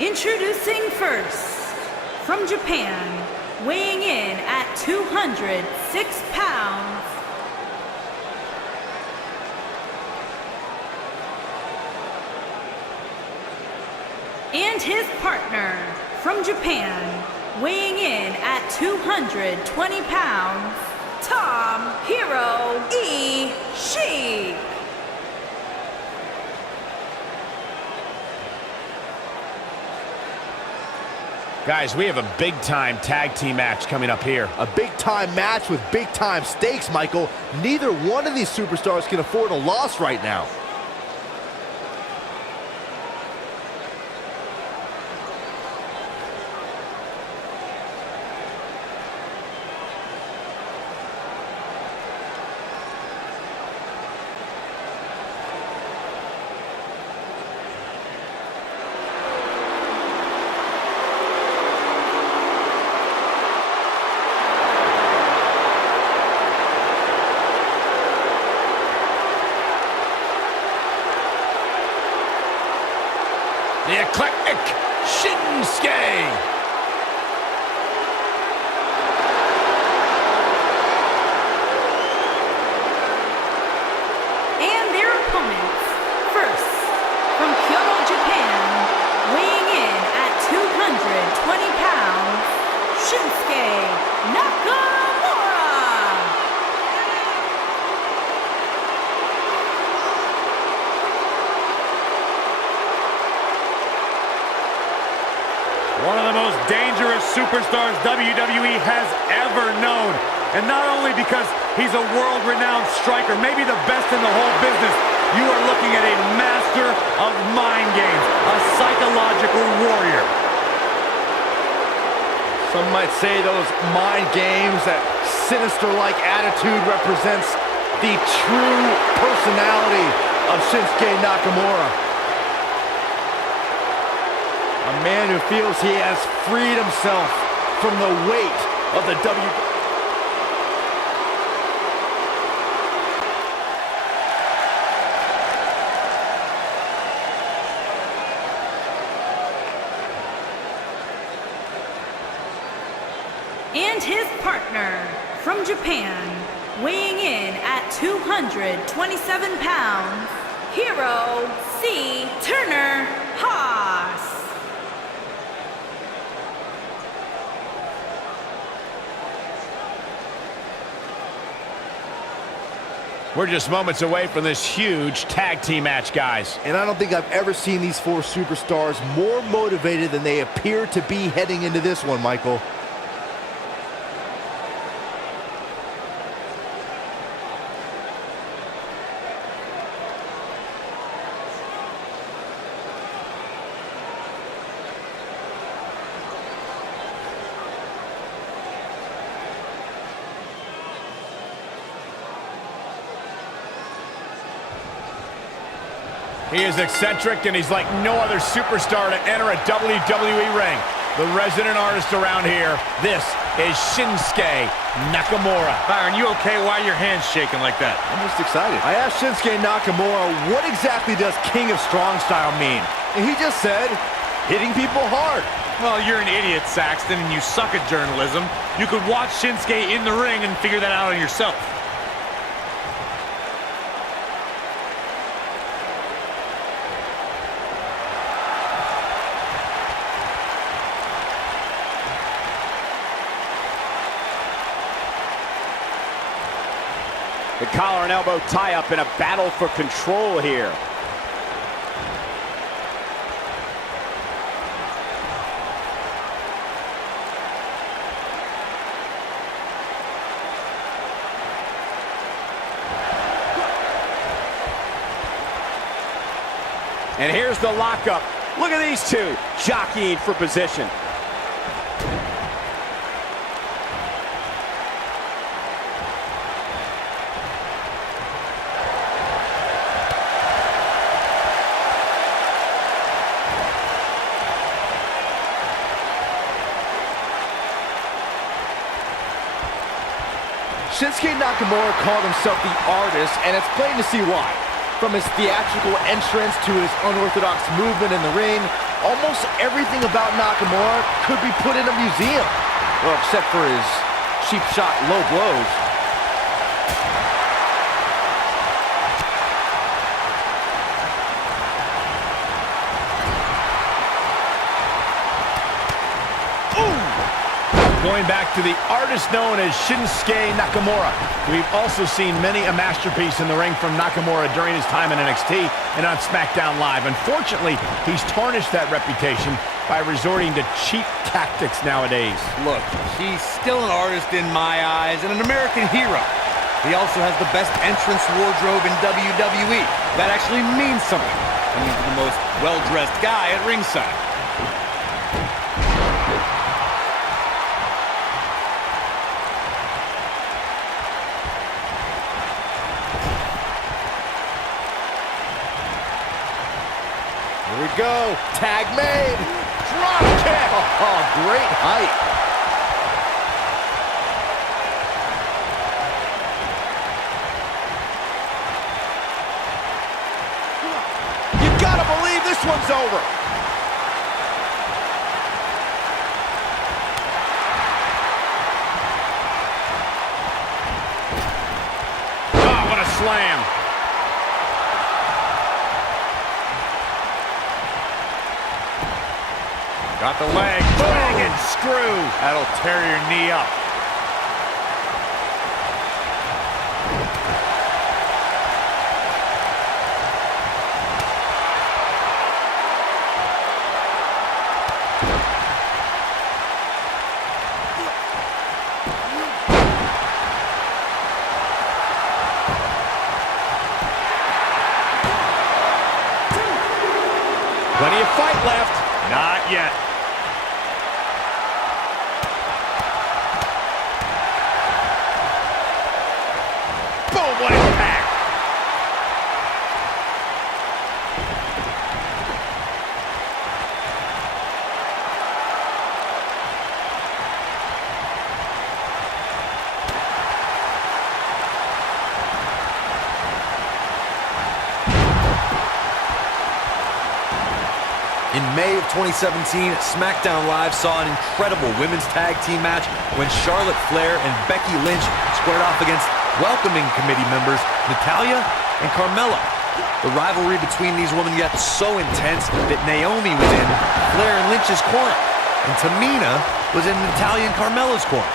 Introducing first, from Japan, weighing in at 206 pounds, and his partner, from Japan, weighing in at 220 pounds, Tom Hero Ishii. Guys, we have a big-time tag team match coming up here. A big-time match with big-time stakes, Michael. Neither one of these superstars can afford a loss right now. The eclectic Shinsuke. And their opponents, first, from Kyoto, Japan, weighing in at 220 pounds, Shinsuke Nakamura. One of the most dangerous superstars WWE has ever known. And not only because he's a world-renowned striker, maybe the best in the whole business, you are looking at a master of mind games, a psychological warrior. Some might say those mind games, that sinister-like attitude represents the true personality of Shinsuke Nakamura. A man who feels he has freed himself from the weight of the And his partner, from Japan, weighing in at 227 pounds, Hero C. Turner Haas. We're just moments away from this huge tag team match, guys. And I don't think I've ever seen these four superstars more motivated than they appear to be heading into this one, Michael. He is eccentric, and he's like no other superstar to enter a WWE ring. The resident artist around here, this is Shinsuke Nakamura. Byron, you okay? Why are your hands shaking like that? I'm just excited. I asked Shinsuke Nakamura, what exactly does King of Strong Style mean? And he just said, hitting people hard. Well, you're an idiot, Saxton, and you suck at journalism. You could watch Shinsuke in the ring and figure that out on yourself. The collar and elbow tie-up in a battle for control here. And here's the lockup. Look at these two jockeying for position. Shinsuke Nakamura called himself the artist, and it's plain to see why. From his theatrical entrance to his unorthodox movement in the ring, Almost everything about Nakamura could be put in a museum. Well, except for his cheap shot low blows. Going back to the artist known as Shinsuke Nakamura. We've also seen many a masterpiece in the ring from Nakamura during his time in NXT and on SmackDown Live. Unfortunately, he's tarnished that reputation by resorting to cheap tactics nowadays. Look, he's still an artist in my eyes and an American hero. He also has the best entrance wardrobe in WWE. That actually means something. And he's the most well-dressed guy at ringside. Here we go. Tag made. Drop kick. Oh, great height. You gotta believe this one's over. Oh, what a slam. Got the leg. Bang and screw. That'll tear your knee up. Plenty of fight left. Not yet. Boom, what impact. In May of 2017, SmackDown Live saw an incredible women's tag team match when Charlotte Flair and Becky Lynch squared off against welcoming committee members Natalya and Carmella. The rivalry between these women got so intense that Naomi was in Flair and Lynch's corner, and Tamina was in Natalya and Carmella's corner.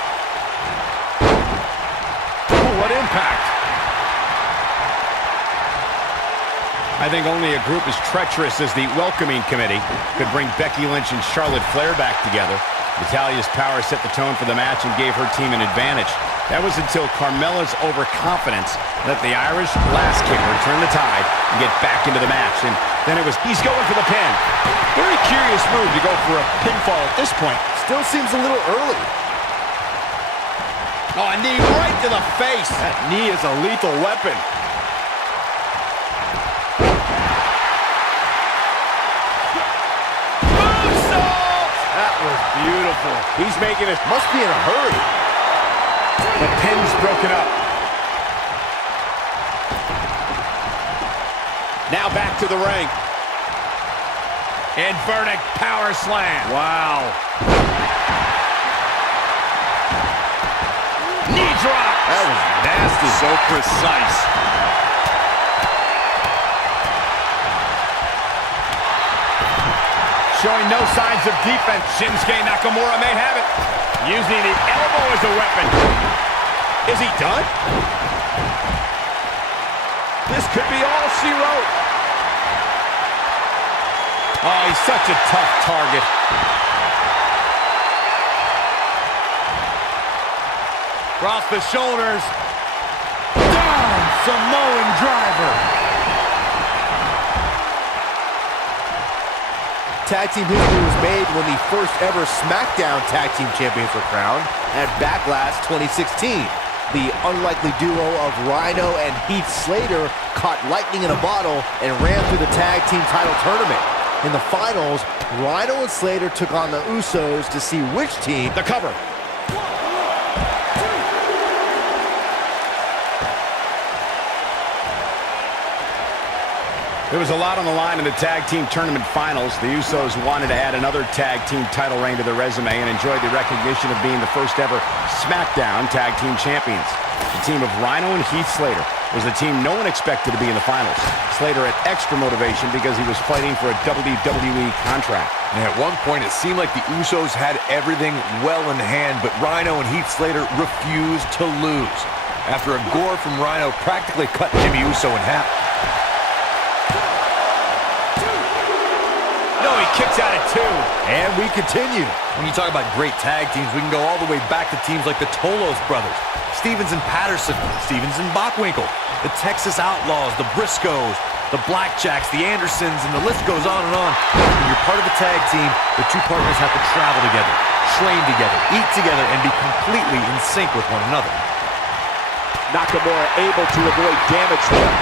Oh, what impact. I think only a group as treacherous as the welcoming committee could bring Becky Lynch and Charlotte Flair back together. Natalya's power set the tone for the match and gave her team an advantage. That was until Carmella's overconfidence let the Irish glass kicker turn the tide and get back into the match. And then it was, he's going for the pin. Very curious move to go for a pinfall at this point. Still seems a little early. Oh, a knee right to the face. That knee is a lethal weapon. That was beautiful. He's making it. Must be in a hurry. The pin's broken up. Now back to the ring. Inverted power slam. Wow. Knee drop. That was nasty. So precise. Showing no signs of defense. Shinsuke Nakamura may have it. Using the elbow as a weapon. Is he done? This could be all she wrote. Oh, he's such a tough target. Across the shoulders. Down. Samoan driver. Tag team history was made when the first ever SmackDown Tag Team Champions were crowned at Backlash 2016. The unlikely duo of Rhino and Heath Slater caught lightning in a bottle and ran through the tag team title tournament. In the finals, Rhino and Slater took on the Usos to see which team... The cover. There was a lot on the line in the tag team tournament finals. The Usos wanted to add another tag team title reign to their resume and enjoyed the recognition of being the first ever SmackDown tag team champions. The team of Rhino and Heath Slater was the team no one expected to be in the finals. Slater had extra motivation because he was fighting for a WWE contract. And at one point, it seemed like the Usos had everything well in hand, but Rhino and Heath Slater refused to lose. After a gore from Rhino practically cut Jimmy Uso in half. No, he kicks out at 2. And we continue. When you talk about great tag teams, we can go all the way back to teams like the Tolos brothers, Stevens and Patterson, Stevens and Bockwinkel, the Texas Outlaws, the Briscoes, the Blackjacks, the Andersons, and the list goes on and on. When you're part of a tag team, the two partners have to travel together, train together, eat together, and be completely in sync with one another. Nakamura able to avoid damage there.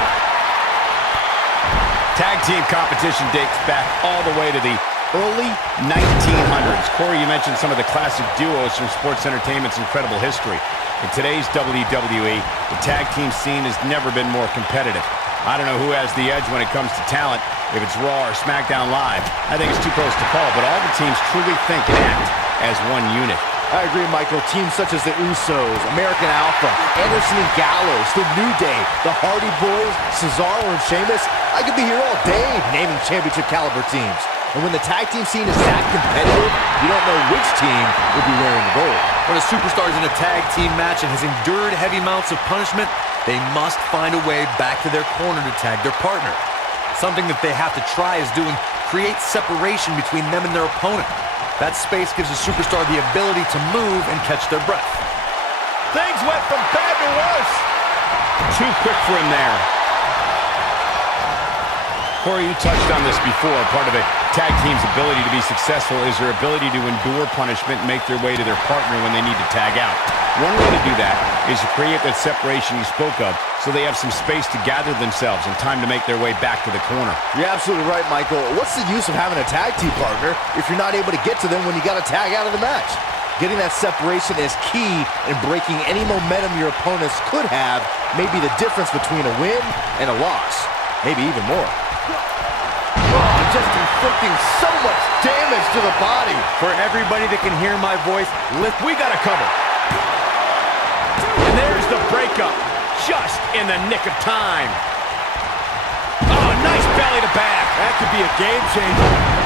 Tag team competition dates back all the way to the early 1900s. Corey, you mentioned some of the classic duos from sports entertainment's incredible history. In today's WWE, the tag team scene has never been more competitive. I don't know who has the edge when it comes to talent, if it's Raw or SmackDown Live. I think it's too close to call, but all the teams truly think and act as one unit. I agree, Michael. Teams such as the Usos, American Alpha, Anderson and Gallows, The New Day, the Hardy Boys, Cesaro and Sheamus. I could be here all day naming championship caliber teams. And when the tag team scene is that competitive, you don't know which team will be wearing the gold. When a superstar is in a tag team match and has endured heavy amounts of punishment, they must find a way back to their corner to tag their partner. Something that they have to try is doing create separation between them and their opponent. That space gives a superstar the ability to move and catch their breath. Things went from bad to worse. Too quick for him there. Corey, you touched on this before. Part of a tag team's ability to be successful is their ability to endure punishment and make their way to their partner when they need to tag out. One way to do that is to create that separation you spoke of so they have some space to gather themselves and time to make their way back to the corner. You're absolutely right, Michael. What's the use of having a tag team partner if you're not able to get to them when you got to tag out of the match? Getting that separation is key in breaking any momentum your opponents could have, maybe the difference between a win and a loss, maybe even more. Oh, just inflicting so much damage to the body. For everybody that can hear my voice, lift. We got a cover. And there's the breakup, just in the nick of time. Oh, nice belly to back. That could be a game changer.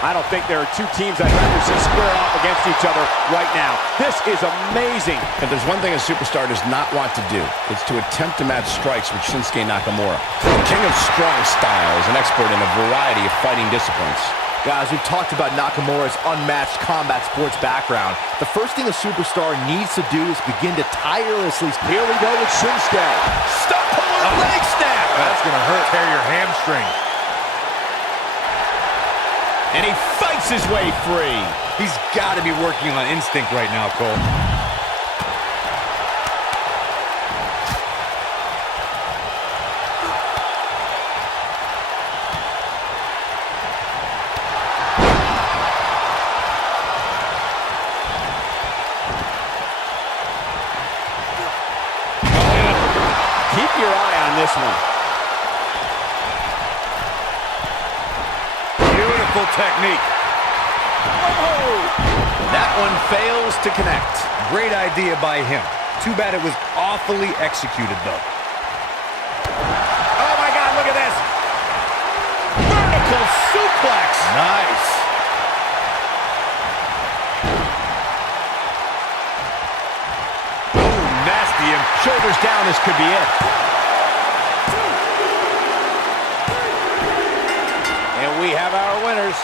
I don't think there are two teams I'd rather see square off against each other right now. This is amazing. If there's one thing a superstar does not want to do, it's to attempt to match strikes with Shinsuke Nakamura. The king of strong style is an expert in a variety of fighting disciplines. Guys, we've talked about Nakamura's unmatched combat sports background. The first thing a superstar needs to do is begin to tirelessly... Here we go with Shinsuke. Stop pulling leg snap! That's going to hurt. Tear your hamstring. And he fights his way free. He's got to be working on instinct right now, Cole. Keep your eye on this one. Technique. Oh! That one fails to connect. Great idea by him. Too bad it was awfully executed, though. Oh, my God, look at this. Vertical suplex. Nice. Ooh, nasty. Shoulders down, this could be it. And we have our winners.